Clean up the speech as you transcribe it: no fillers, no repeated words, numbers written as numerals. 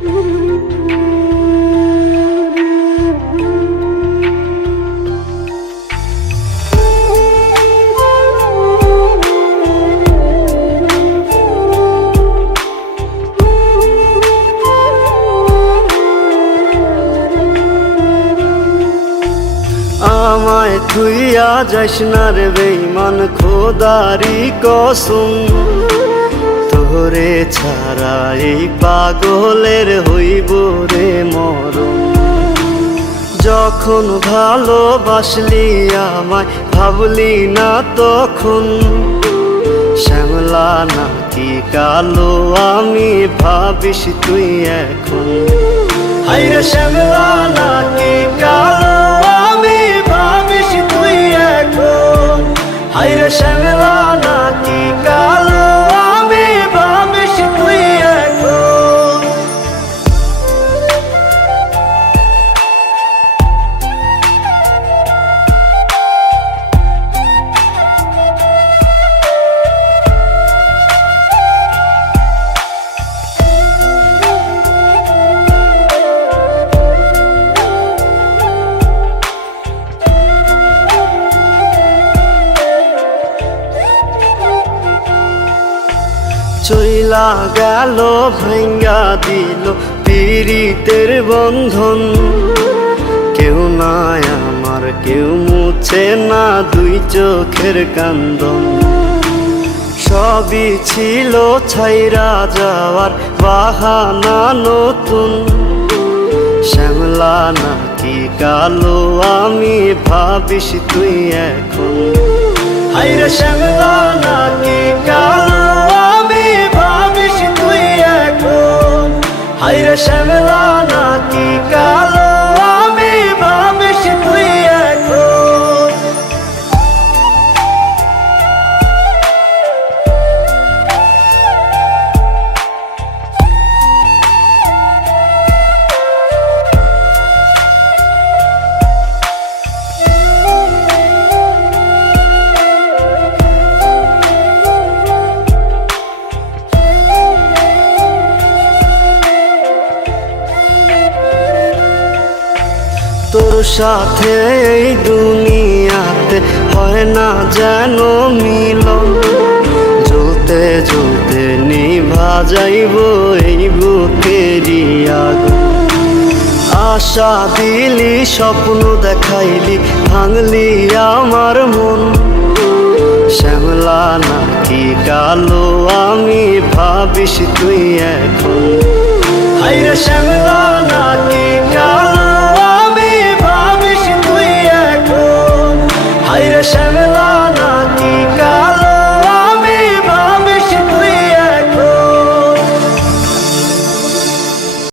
আমায় থুইয়া যাস না রে বেঈমান, খোদারি কসম। তোরে ছাড়া এই পাগলের হইব রে মরণ। যখন ভালোবাসলি আমায় ভাবলি না তখন, শ্যামলা নাকি কালো আমি ভাবিস তুই এখন। হায়রে শ্যামলা নাকি কালো আমি ভাবিস তুই এখন। হায়রে শ্যামলা নাকি কালো আমি ভাবিস তুই এখন। চইলা গেল ভাঙ্গা দিল পীড়িতের বন্ধন। কেউ নাই আমার, কেউ মুছে না দুই চোখের কান্দন। সবই ছিল ছাইরা যাওয়ার বাহানা নতুন। শ্যামলা নাকি কালো আমি ভাবিস তুই এখন। হায়রে শ্যামলা নাকি কালো আমি ভাবিস তুই এখন। হায়রে শ্যামলা নাকি কালো আমি ভাবিস তুই এখন। তোর সাথে এই দুনিয়াতে হয় না যেন মিলন। জ্বলতে জ্বলতে নিভা যাইব এই বুকেরই আগুন। আশা দিলি, স্বপ্ন দেখাইলি, ভাঙলি আমার মন। শ্যামলা নাকি কালো আমি ভাবিস তুই এখন। হায়রে শ্যামলা নাকি কালো আমি ভাবিস তুই এখন। হায়রে শ্যামলা নাকি কালো